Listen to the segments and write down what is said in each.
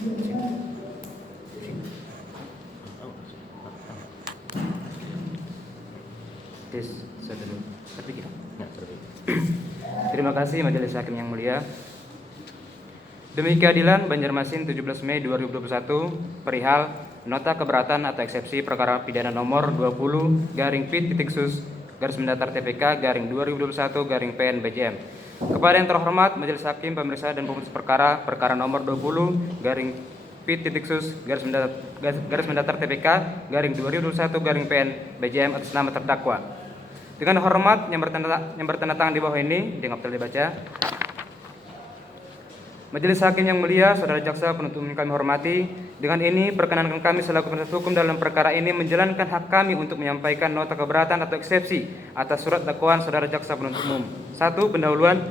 Terima kasih Majelis Hakim yang mulia. Demi keadilan Banjarmasin 17 Mei 2021 perihal nota keberatan atau eksepsi perkara pidana nomor 20/P/TPK/2021/PN/BJM. Kepada yang terhormat Majelis Hakim Pemeriksa dan Pemutus perkara nomor 20/P/TPK/2021/PN/BJM atas nama terdakwa. Dengan hormat yang bertanda tangan di bawah ini, dengan dibaca. Majelis Hakim yang mulia, Saudara Jaksa penuntut umum kami hormati, dengan ini perkenankan kami selaku penasihat hukum dalam perkara ini menjalankan hak kami untuk menyampaikan nota keberatan atau eksepsi atas surat dakwaan Saudara Jaksa penuntut umum. 1. Pendahuluan.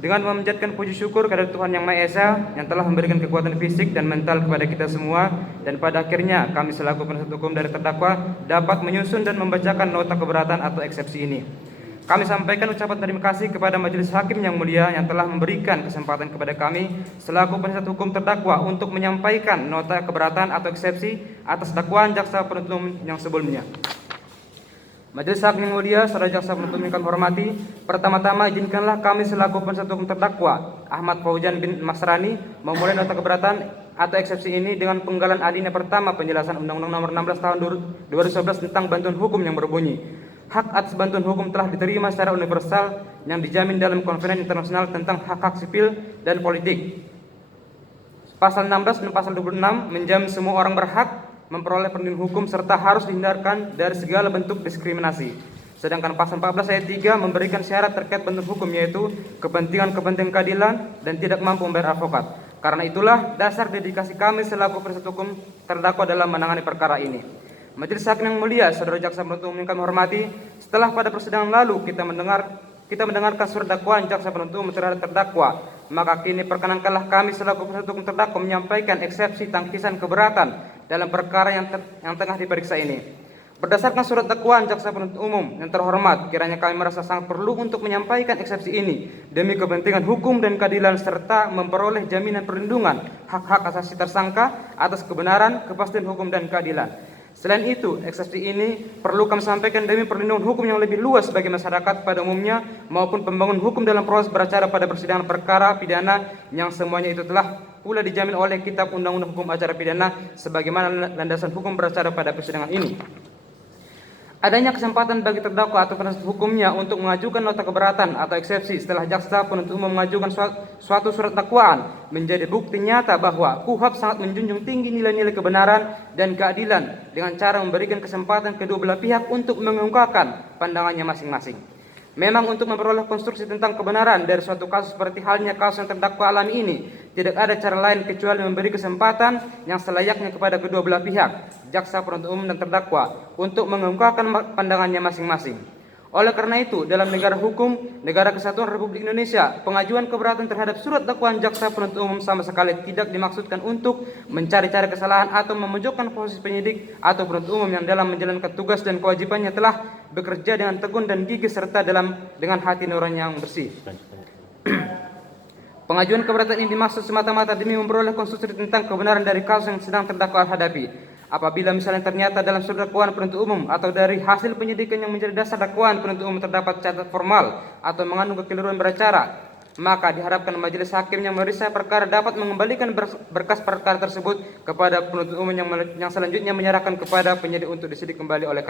Dengan memanjatkan puji syukur kepada Tuhan Yang Maha Esa yang telah memberikan kekuatan fisik dan mental kepada kita semua, dan pada akhirnya kami selaku penasihat hukum dari terdakwa dapat menyusun dan membacakan nota keberatan atau eksepsi ini. Kami sampaikan ucapan terima kasih kepada Majelis Hakim yang mulia yang telah memberikan kesempatan kepada kami selaku penasihat hukum terdakwa untuk menyampaikan nota keberatan atau eksepsi atas dakwaan jaksa penuntut umum yang sebelumnya. Majelis Hakim yang mulia, Saudara Jaksa penuntut umum kami hormati, pertama-tama izinkanlah kami selaku penasihat hukum terdakwa Ahmad Fauzan bin Masrani memulai nota keberatan atau eksepsi ini dengan penggalan adina pertama penjelasan Undang-Undang Nomor 16 Tahun 2011 tentang bantuan hukum yang berbunyi, hak atas bantuan hukum telah diterima secara universal yang dijamin dalam Konvensi Internasional tentang Hak-Hak Sipil dan Politik. Pasal 16 dan pasal 26 menjamin semua orang berhak memperoleh perlindungan hukum serta harus dihindarkan dari segala bentuk diskriminasi. Sedangkan pasal 14 ayat 3 memberikan syarat terkait bentuk hukum, yaitu kepentingan keadilan dan tidak mampu membayar advokat. Karena itulah dasar dedikasi kami selaku penasihat hukum terdakwa dalam menangani perkara ini. Majelis Hakim yang mulia, Saudara Jaksa penuntut umum yang kami hormati, setelah pada persidangan lalu kita mendengarkan surat dakwaan jaksa penuntut umum terhadap terdakwa, maka kini perkenankanlah kami selaku penasihat hukum terdakwa menyampaikan eksepsi tangkisan keberatan dalam perkara yang tengah diperiksa ini. Berdasarkan surat dakwaan jaksa penuntut umum yang terhormat, kiranya kami merasa sangat perlu untuk menyampaikan eksepsi ini demi kepentingan hukum dan keadilan serta memperoleh jaminan perlindungan hak-hak asasi tersangka atas kebenaran, kepastian hukum dan keadilan. Selain itu, eksepsi ini perlu kami sampaikan demi perlindungan hukum yang lebih luas bagi masyarakat pada umumnya maupun pembangunan hukum dalam proses beracara pada persidangan perkara pidana yang semuanya itu telah pula dijamin oleh Kitab Undang-Undang Hukum Acara Pidana sebagaimana landasan hukum beracara pada persidangan ini. Adanya kesempatan bagi terdakwa atau penasihat hukumnya untuk mengajukan nota keberatan atau eksepsi setelah jaksa penuntut umum mengajukan suatu surat dakwaan menjadi bukti nyata bahwa KUHP sangat menjunjung tinggi nilai-nilai kebenaran dan keadilan dengan cara memberikan kesempatan kedua belah pihak untuk mengungkapkan pandangannya masing-masing. Memang untuk memperoleh konstruksi tentang kebenaran dari suatu kasus seperti halnya kasus yang terdakwa alami ini, tidak ada cara lain kecuali memberi kesempatan yang selayaknya kepada kedua belah pihak, jaksa penuntut umum dan terdakwa, untuk mengungkapkan pandangannya masing-masing. Oleh karena itu, dalam negara hukum, Negara Kesatuan Republik Indonesia, pengajuan keberatan terhadap surat dakwaan jaksa penuntut umum sama sekali tidak dimaksudkan untuk mencari-cari kesalahan atau memojokkan posisi penyidik atau penuntut umum yang dalam menjalankan tugas dan kewajibannya telah bekerja dengan tekun dan gigih serta dengan hati nurani yang bersih. Pengajuan keberatan ini dimaksud semata-mata demi memperoleh konstruksi tentang kebenaran dari kasus yang sedang terdakwa hadapi. Apabila misalnya ternyata dalam surat dakwaan penuntut umum atau dari hasil penyidikan yang menjadi dasar dakwaan penuntut umum terdapat cacat formal atau mengandung kekeliruan beracara, maka diharapkan majelis hakim yang memeriksa perkara dapat mengembalikan berkas perkara tersebut kepada penuntut umum yang selanjutnya menyerahkan kepada penyidik untuk disidik kembali. Oleh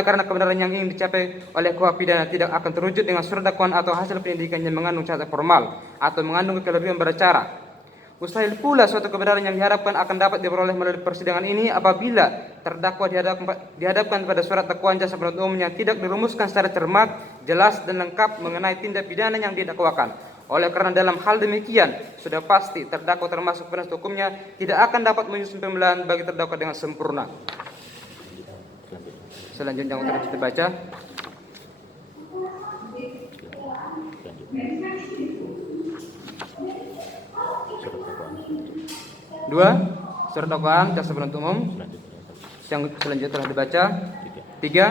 karena kebenaran yang ingin dicapai oleh KUHP pidana tidak akan terwujud dengan surat dakwaan atau hasil penyidikan yang mengandung cacat formal atau mengandung kekeliruan beracara. Mustahil pula suatu kebenaran yang diharapkan akan dapat diperoleh melalui persidangan ini apabila terdakwa dihadapkan pada surat dakwaan jaksa penuntut umum yang tidak dirumuskan secara cermat, jelas dan lengkap mengenai tindak pidana yang didakwakan. Oleh karena dalam hal demikian sudah pasti terdakwa termasuk penasihat hukumnya tidak akan dapat menyusun pembelaan bagi terdakwa dengan sempurna. Selanjutnya untuk kita baca. Dua, surat dakwaan jaksa penuntut umum yang selanjutnya telah dibaca. Tiga,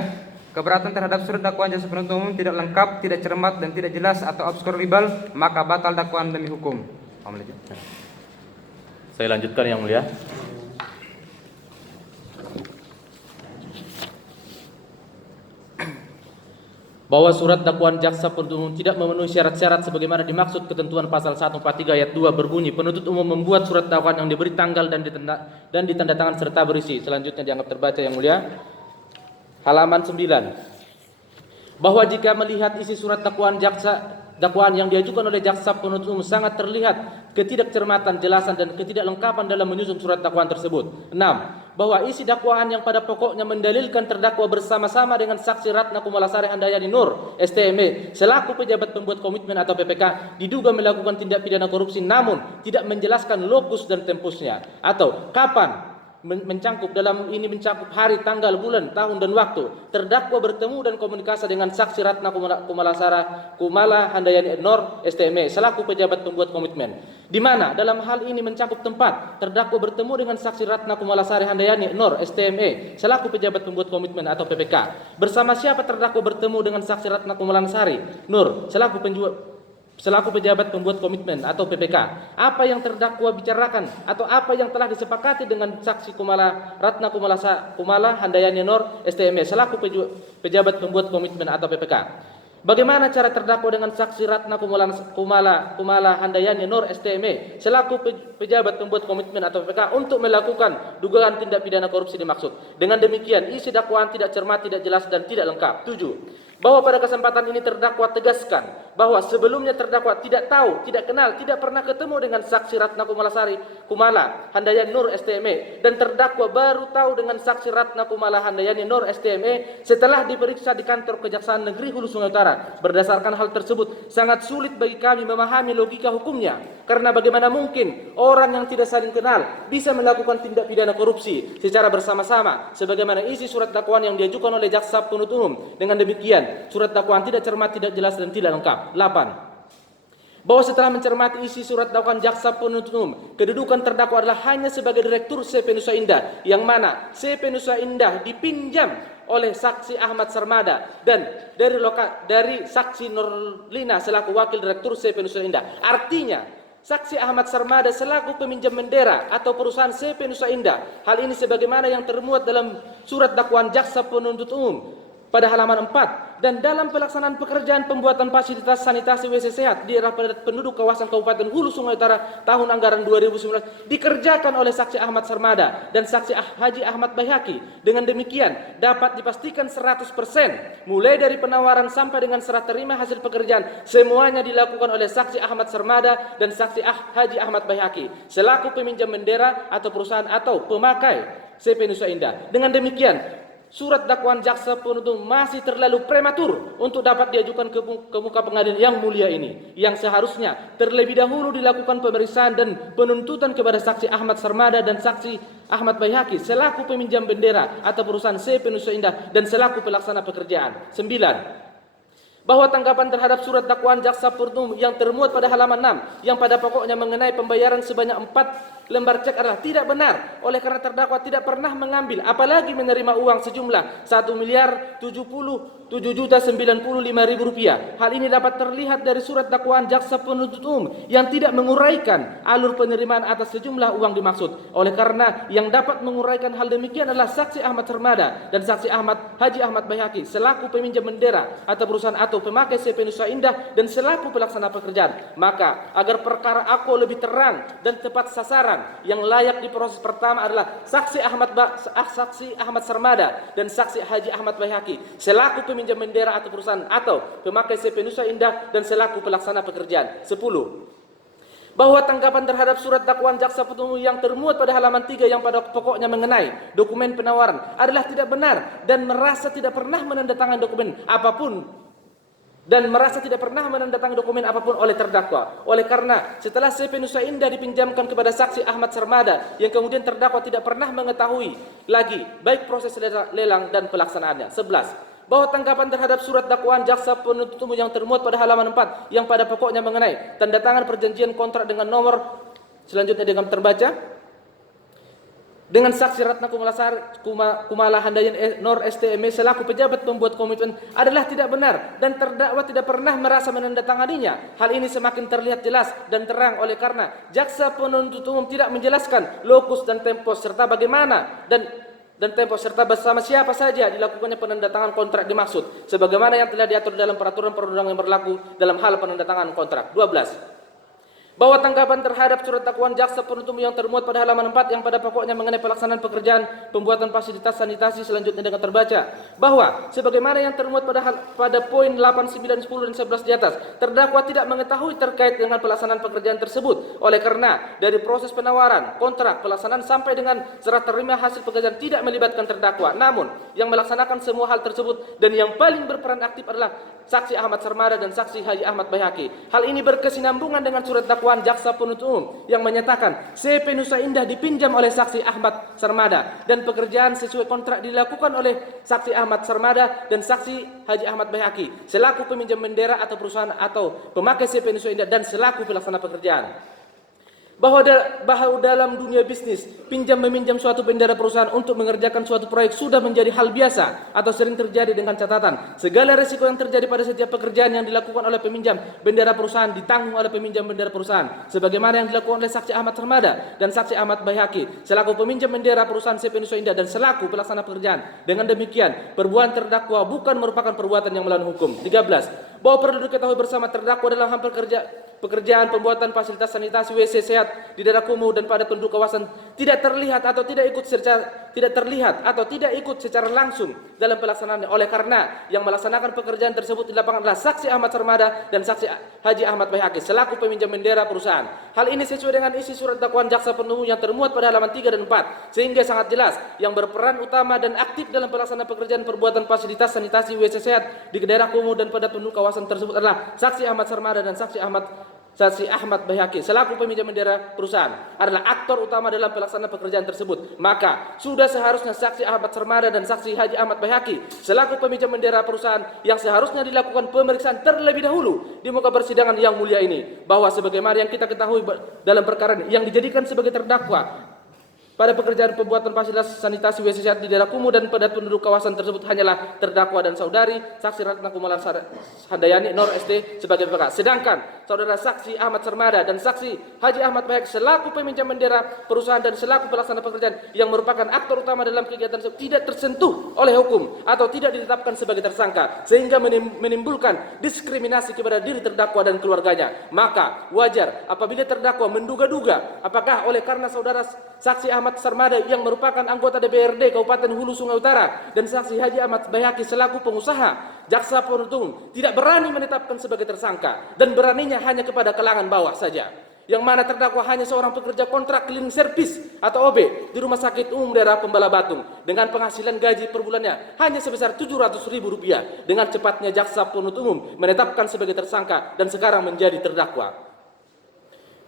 keberatan terhadap surat dakwaan jaksa penuntut umum tidak lengkap, tidak cermat dan tidak jelas atau obskur libel, maka batal dakwaan demi hukum. Saya lanjutkan Yang Mulia. Bahwa surat dakwaan jaksa penuntut umum tidak memenuhi syarat-syarat sebagaimana dimaksud ketentuan pasal 143 ayat 2 berbunyi, penuntut umum membuat surat dakwaan yang diberi tanggal dan ditanda tangan serta berisi. Selanjutnya dianggap terbaca Yang Mulia. Halaman 9. Bahwa jika melihat isi surat dakwaan yang diajukan oleh jaksa penuntut umum sangat terlihat ketidakcermatan, jelasan dan ketidaklengkapan dalam menyusun surat dakwaan tersebut. 6. Bahwa isi dakwaan yang pada pokoknya mendalilkan terdakwa bersama-sama dengan saksi Ratna Kumalasari Handayani Nur STME selaku pejabat pembuat komitmen atau PPK diduga melakukan tindak pidana korupsi namun tidak menjelaskan lokus dan tempusnya atau kapan mencakup hari, tanggal, bulan, tahun dan waktu terdakwa bertemu dan komunikasi dengan saksi Ratna Kumala Handayani Nur STME selaku pejabat pembuat komitmen, di mana dalam hal ini mencakup tempat terdakwa bertemu dengan saksi Ratna Kumalasari Handayani Nur STME selaku pejabat pembuat komitmen atau PPK. Bersama siapa terdakwa bertemu dengan saksi Ratna Kumalasari Nur selaku pejabat pembuat komitmen atau PPK, apa yang terdakwa bicarakan atau apa yang telah disepakati dengan saksi Ratna Kumala Handayani Nur STME selaku pejabat pembuat komitmen atau PPK. Bagaimana cara terdakwa dengan saksi Ratna Kumala Handayani Nur STME selaku pejabat pembuat komitmen atau PPK untuk melakukan dugaan tindak pidana korupsi dimaksud. Dengan demikian isi dakwaan tidak cermat, tidak jelas dan tidak lengkap. 7. Bahwa pada kesempatan ini terdakwa tegaskan bahwa sebelumnya terdakwa tidak tahu, tidak kenal, tidak pernah ketemu dengan saksi Ratna Kumala Handayani Nur STME dan terdakwa baru tahu dengan saksi Ratna Kumala Handayani Nur STME setelah diperiksa di kantor Kejaksaan Negeri Hulu Sungai Utara. Berdasarkan hal tersebut sangat sulit bagi kami memahami logika hukumnya, karena bagaimana mungkin orang yang tidak saling kenal bisa melakukan tindak pidana korupsi secara bersama-sama sebagaimana isi surat dakwaan yang diajukan oleh jaksa penuntut umum. Dengan demikian surat dakwaan tidak cermat, tidak jelas dan tidak lengkap. 8. Bahwa setelah mencermati isi surat dakwaan jaksa penuntut umum, kedudukan terdakwa adalah hanya sebagai direktur CP Nusa Indah, yang mana CP Nusa Indah dipinjam oleh saksi Ahmad Sarmada dan dari saksi Nurlina selaku wakil direktur CP Nusa Indah. Artinya saksi Ahmad Sarmada selaku peminjam bendera atau perusahaan CP Nusa Indah. Hal ini sebagaimana yang termuat dalam surat dakwaan jaksa penuntut umum pada halaman 4. Dan dalam pelaksanaan pekerjaan pembuatan fasilitas sanitasi WC sehat di daerah padat penduduk kawasan Kabupaten Hulu Sungai Utara tahun anggaran 2019 dikerjakan oleh saksi Ahmad Sarmada dan saksi Haji Ahmad Bayhaqi. Dengan demikian dapat dipastikan 100% mulai dari penawaran sampai dengan serah terima hasil pekerjaan semuanya dilakukan oleh saksi Ahmad Sarmada dan saksi Haji Ahmad Bayhaqi selaku peminjam bendera atau perusahaan atau pemakai CP Nusa Indah. Dengan demikian surat dakwaan jaksa penuntut masih terlalu prematur untuk dapat diajukan ke muka pengadilan yang mulia ini, yang seharusnya terlebih dahulu dilakukan pemeriksaan dan penuntutan kepada saksi Ahmad Sarmada dan saksi Ahmad Bayhaqi selaku peminjam bendera atau perusahaan CP Nusa Indah dan selaku pelaksana pekerjaan. 9. Bahwa tanggapan terhadap surat dakwaan jaksa penuntut umum yang termuat pada halaman 6 yang pada pokoknya mengenai pembayaran sebanyak 4 lembar cek adalah tidak benar, oleh karena terdakwa tidak pernah mengambil apalagi menerima uang sejumlah 1.077.095.000 rupiah. Hal ini dapat terlihat dari surat dakwaan jaksa penuntut umum yang tidak menguraikan alur penerimaan atas sejumlah uang dimaksud. Oleh karena yang dapat menguraikan hal demikian adalah saksi Ahmad Sarmada dan saksi Haji Ahmad Bayhaqi selaku peminjam bendera atau perusahaan atau pemakai CP Nusa Indah dan selaku pelaksana pekerjaan. Maka agar perkara aku lebih terang dan tepat sasaran, yang layak diproses pertama adalah saksi Ahmad Sarmada dan saksi Haji Ahmad Bayhaqi selaku peminjam bendera atau perusahaan atau pemakai CP Nusa Indah dan selaku pelaksana pekerjaan. 10. Bahwa tanggapan terhadap surat dakwaan jaksa penuntut umum yang termuat pada halaman 3 yang pada pokoknya mengenai dokumen penawaran adalah tidak benar dan merasa tidak pernah menandatangani dokumen apapun oleh terdakwa. Oleh karena setelah CP Nusa Indah dipinjamkan kepada saksi Ahmad Sarmada yang kemudian terdakwa tidak pernah mengetahui lagi baik proses lelang dan pelaksanaannya. 11. Bahwa tanggapan terhadap surat dakwaan jaksa penuntut umum yang termuat pada halaman 4 yang pada pokoknya mengenai tanda tangan perjanjian kontrak dengan nomor selanjutnya dengan terbaca dengan saksi Ratna Kumala Handayan Nor STM selaku pejabat pembuat komitmen adalah tidak benar dan terdakwa tidak pernah merasa menandatanganinya. Hal ini semakin terlihat jelas dan terang oleh karena jaksa penuntut umum tidak menjelaskan lokus dan tempo serta bagaimana dan tempo serta bersama siapa saja dilakukannya penandatangan kontrak dimaksud sebagaimana yang telah diatur dalam peraturan perundang-undangan yang berlaku dalam hal penandatangan kontrak. 12. Bahwa tanggapan terhadap surat dakwaan jaksa penuntut umum yang termuat pada halaman 4 yang pada pokoknya mengenai pelaksanaan pekerjaan pembuatan fasilitas sanitasi selanjutnya dengan terbaca bahwa sebagaimana yang termuat pada poin 8, 9, 10 dan 11 di atas, terdakwa tidak mengetahui terkait dengan pelaksanaan pekerjaan tersebut. Oleh karena dari proses penawaran, kontrak, pelaksanaan sampai dengan serah terima hasil pekerjaan tidak melibatkan terdakwa. Namun yang melaksanakan semua hal tersebut dan yang paling berperan aktif adalah saksi Ahmad Sarmada dan saksi Haji Ahmad Bayhaqi. Hal ini berkesinambungan dengan surat dakwaan jaksa penuntut umum yang menyatakan CP Nusa Indah dipinjam oleh saksi Ahmad Sarmada dan pekerjaan sesuai kontrak dilakukan oleh saksi Ahmad Sarmada dan saksi Haji Ahmad Bayhaqi selaku peminjam bendera atau perusahaan atau pemakai CP Nusa Indah dan selaku pelaksana pekerjaan. Bahwa dalam dunia bisnis pinjam meminjam suatu bendera perusahaan untuk mengerjakan suatu proyek sudah menjadi hal biasa atau sering terjadi dengan catatan segala risiko yang terjadi pada setiap pekerjaan yang dilakukan oleh peminjam bendera perusahaan ditanggung oleh peminjam bendera perusahaan sebagaimana yang dilakukan oleh saksi Ahmad Sarmada dan saksi Ahmad Bayhaqi selaku peminjam bendera perusahaan CP Nusa Indah dan selaku pelaksana pekerjaan. Dengan demikian perbuatan terdakwa bukan merupakan perbuatan yang melawan hukum. 13. Bahwa perlu diketahui bersama terdakwa dalam hal pekerjaan pembuatan fasilitas sanitasi WC sehat di daerah kumuh dan pada penduduk kawasan tidak terlihat atau tidak ikut secara langsung dalam pelaksanaannya. Oleh karena yang melaksanakan pekerjaan tersebut di lapangan adalah saksi Ahmad Sarmada dan saksi Haji Ahmad Bayhaqi selaku peminjam bendera perusahaan. Hal ini sesuai dengan isi surat dakwaan jaksa penuntut umum yang termuat pada halaman 3 dan 4 sehingga sangat jelas yang berperan utama dan aktif dalam pelaksanaan pekerjaan perbuatan fasilitas sanitasi WC sehat di daerah kumuh dan pada penduduk kawasan tersebut adalah saksi Ahmad Sarmada dan saksi Ahmad Bayhaqi selaku peminjam bendera perusahaan adalah aktor utama dalam pelaksanaan pekerjaan tersebut. Maka sudah seharusnya saksi Ahmad Sarmada dan saksi Haji Ahmad Bayhaqi selaku peminjam bendera perusahaan yang seharusnya dilakukan pemeriksaan terlebih dahulu di muka persidangan yang mulia ini bahwa sebagaimana yang kita ketahui dalam perkara ini yang dijadikan sebagai terdakwa pada pekerjaan pembuatan fasilitas sanitasi WC sehat di daerah kumuh dan pada penduduk kawasan tersebut hanyalah terdakwa dan saudari saksi Ratna Kumala Handayani Nor ST sebagai pihak. Sedangkan saudara saksi Ahmad Sarmada dan saksi Haji Ahmad Bayhaqi selaku peminjam bendera perusahaan dan selaku pelaksana pekerjaan yang merupakan aktor utama dalam kegiatan tersebut tidak tersentuh oleh hukum atau tidak ditetapkan sebagai tersangka sehingga menimbulkan diskriminasi kepada diri terdakwa dan keluarganya. Maka wajar apabila terdakwa menduga-duga apakah oleh karena saudara saksi Ahmad Sarmada yang merupakan anggota DPRD Kabupaten Hulu Sungai Utara dan saksi Haji Ahmad Bayhaqi selaku pengusaha jaksa penuntut umum tidak berani menetapkan sebagai tersangka dan beraninya hanya kepada kalangan bawah saja yang mana terdakwa hanya seorang pekerja kontrak cleaning service atau OB di Rumah Sakit Umum Daerah Pembala Batung dengan penghasilan gaji per bulannya hanya sebesar Rp700.000. Dengan cepatnya jaksa penuntut umum menetapkan sebagai tersangka dan sekarang menjadi terdakwa.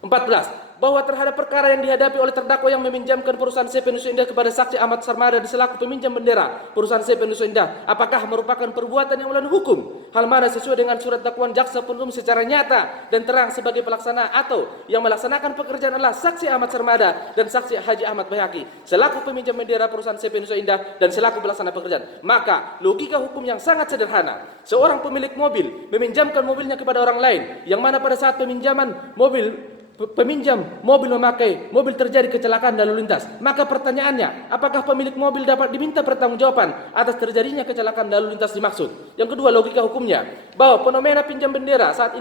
14. Bahwa terhadap perkara yang dihadapi oleh terdakwa yang meminjamkan perusahaan CP Nusa Indah kepada saksi Ahmad Sarmada selaku peminjam bendera perusahaan CP Nusa Indah apakah merupakan perbuatan yang melawan hukum, hal mana sesuai dengan surat dakwaan jaksa penuntut umum secara nyata dan terang sebagai pelaksana atau yang melaksanakan pekerjaan adalah saksi Ahmad Sarmada dan saksi Haji Ahmad Bayhaqi selaku peminjam bendera perusahaan CP Nusa Indah dan selaku pelaksana pekerjaan. Maka logika hukum yang sangat sederhana, seorang pemilik mobil meminjamkan mobilnya kepada orang lain yang mana pada saat peminjaman peminjam mobil memakai mobil terjadi kecelakaan lalu lintas, maka pertanyaannya apakah pemilik mobil dapat diminta pertanggungjawaban atas terjadinya kecelakaan lalu lintas dimaksud. Yang kedua, logika hukumnya bahwa fenomena pinjam bendera saat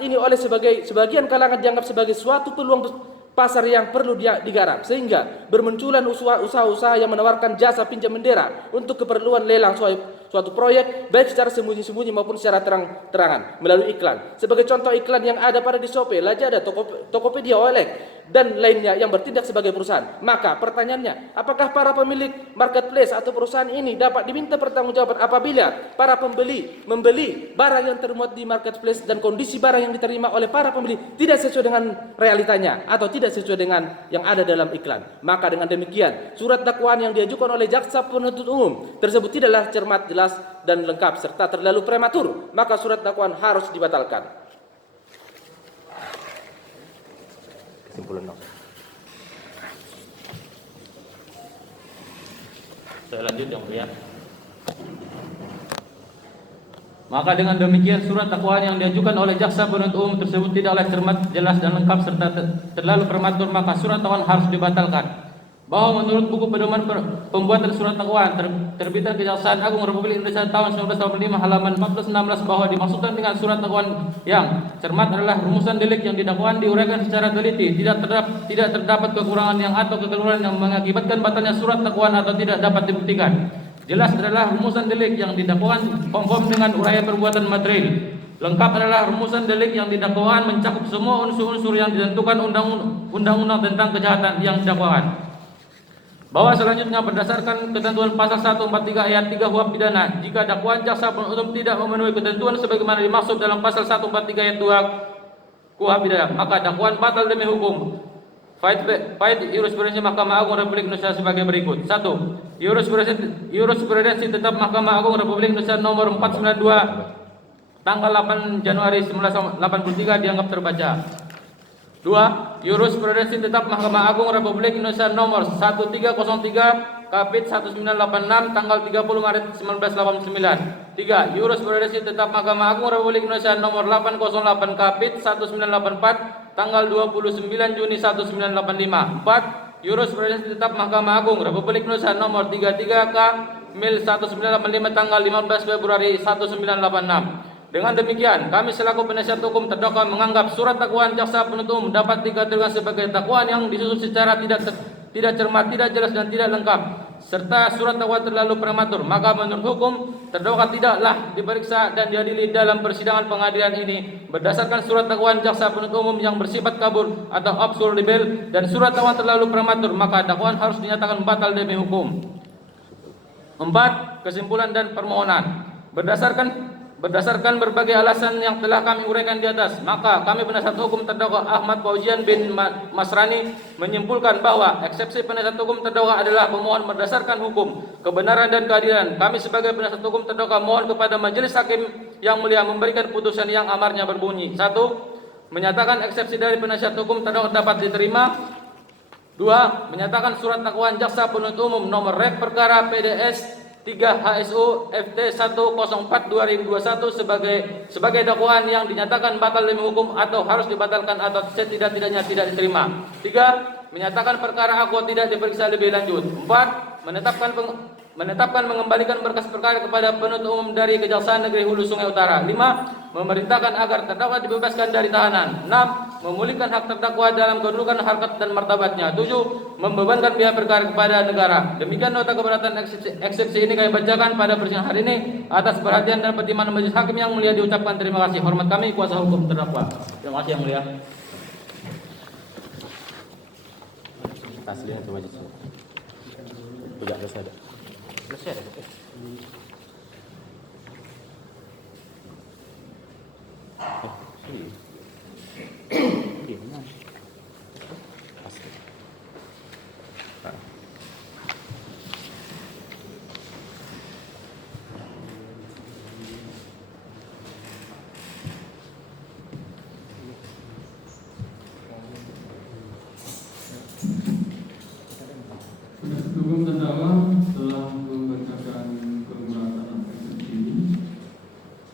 ini oleh sebagian kalangan dianggap sebagai suatu peluang pasar yang perlu digarap sehingga bermunculan usaha-usaha yang menawarkan jasa pinjam bendera untuk keperluan lelang suatu proyek baik secara sembunyi-sembunyi maupun secara terang-terangan melalui iklan. Sebagai contoh iklan yang ada pada di Shopee, Lazada, Tokopedia, OLX dan lainnya yang bertindak sebagai perusahaan. Maka pertanyaannya, apakah para pemilik marketplace atau perusahaan ini dapat diminta pertanggungjawaban apabila para pembeli membeli barang yang termuat di marketplace dan kondisi barang yang diterima oleh para pembeli tidak sesuai dengan realitanya atau tidak sesuai dengan yang ada dalam iklan. Maka dengan demikian, surat dakwaan yang diajukan oleh jaksa penuntut umum tersebut tidaklah cermat, jelas dan lengkap serta terlalu prematur, maka surat dakwaan harus dibatalkan. Kesimpulan. Saya lanjut yang mulia. Maka dengan demikian surat dakwaan yang diajukan oleh jaksa penuntut umum tersebut tidaklah cermat, jelas dan lengkap serta terlalu prematur, maka surat dakwaan harus dibatalkan. Bahwa menurut buku pedoman pembuatan surat dakwaan terbitan Kejaksaan Agung Republik Indonesia tahun 1985 halaman 1416 bahwa dimaksudkan dengan surat dakwaan yang cermat adalah rumusan delik yang didakwaan diuraikan secara teliti, tidak terdapat kekurangan yang atau kekeliruan yang mengakibatkan batalnya surat dakwaan atau tidak dapat dibuktikan. Jelas adalah rumusan delik yang didakwaan konform dengan uraian perbuatan material. Lengkap adalah rumusan delik yang didakwaan mencakup semua unsur-unsur yang ditentukan undang-undang tentang kejahatan yang didakwaan. Bahwa selanjutnya berdasarkan ketentuan pasal 143 ayat 3 KUHP pidana, jika dakwaan jaksa penuntut umum tidak memenuhi ketentuan sebagaimana dimaksud dalam pasal 143 ayat 2 KUHP pidana, maka dakwaan batal demi hukum. Faid jurisprudensi Mahkamah Agung Republik Indonesia sebagai berikut. 1. Jurisprudensi tetap Mahkamah Agung Republik Indonesia nomor 492 tanggal 8 Januari 1983 dianggap terbaca. 2. Jurisprudensi tetap Mahkamah Agung Republik Indonesia nomor 1303 Kapit 1986 tanggal 30 Maret 1989. 3. Jurisprudensi tetap Mahkamah Agung Republik Indonesia nomor 808 Kapit 1984 tanggal 29 Juni 1985. 4. Jurisprudensi tetap Mahkamah Agung Republik Indonesia nomor 33 K Mil 1985 tanggal 15 Februari 1986. Dengan demikian, kami selaku penasihat hukum terdakwa menganggap surat dakwaan jaksa penuntut umum dapat dikategorikan sebagai dakwaan yang disusun secara tidak cermat, tidak jelas dan tidak lengkap, serta surat dakwaan terlalu prematur. Maka menurut hukum, terdakwa tidaklah diperiksa dan diadili dalam persidangan pengadilan ini berdasarkan surat dakwaan jaksa penuntut umum yang bersifat kabur atau absurd libel dan surat dakwaan terlalu prematur, maka dakwaan harus dinyatakan batal demi hukum. 4. Kesimpulan dan permohonan. Berdasarkan berbagai alasan yang telah kami uraikan di atas, maka kami penasihat hukum terdakwa Ahmad Fauzian bin Masrani menyimpulkan bahwa eksepsi penasihat hukum terdakwa adalah pemohon berdasarkan hukum, kebenaran dan keadilan. Kami sebagai penasihat hukum terdakwa mohon kepada majelis hakim yang mulia memberikan putusan yang amarnya berbunyi. 1. Menyatakan eksepsi dari penasihat hukum terdakwa dapat diterima. 2. Menyatakan surat dakwaan jaksa penuntut umum nomor rek perkara PDS 3 HSU FT 104 2021 sebagai dakwaan yang dinyatakan batal demi hukum atau harus dibatalkan atau setidak-tidaknya tidak diterima. 3. Menyatakan perkara aku tidak diperiksa lebih lanjut. 4. Menetapkan mengembalikan berkas perkara kepada penuntut umum dari Kejaksaan Negeri Hulu Sungai Utara. 5. Memerintahkan agar terdakwa dibebaskan dari tahanan. 6. Memulihkan hak terdakwa dalam kedudukan, harkat dan martabatnya. 7. Membebankan biaya perkara kepada negara. Demikian nota keberatan eksepsi ini kami bacakan pada persidangan hari ini. Atas perhatian dan pertimbangan majelis hakim yang mulia diucapkan terima kasih. Hormat kami kuasa hukum terdakwa. Terima kasih yang mulia. Aslinya coba aja. Tidak selesai. Selesai ada. Hukum terdakwa telah membacakan keberatan eksepsi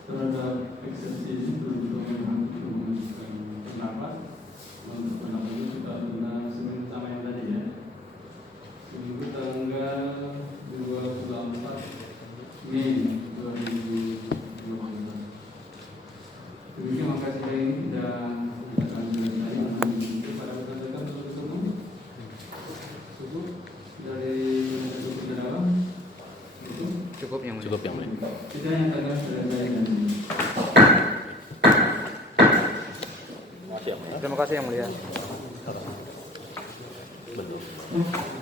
terhadap eksepsi ini berhubung mengajukan pendapat. Untuk pendapat itu sudah pernah sebelum sama yang tadi ya. Minggu tanggal 24 Mei 2018. Demikian maka sidang ini tidak akan selesai. Pada berdasarkan tutup umum cukup dari terdakwa itu Cukup yang mulia. Cukup yang mulia. kita nyatakan selesai. Terima kasih yang mulia. Terima kasih yang mulia. Belum.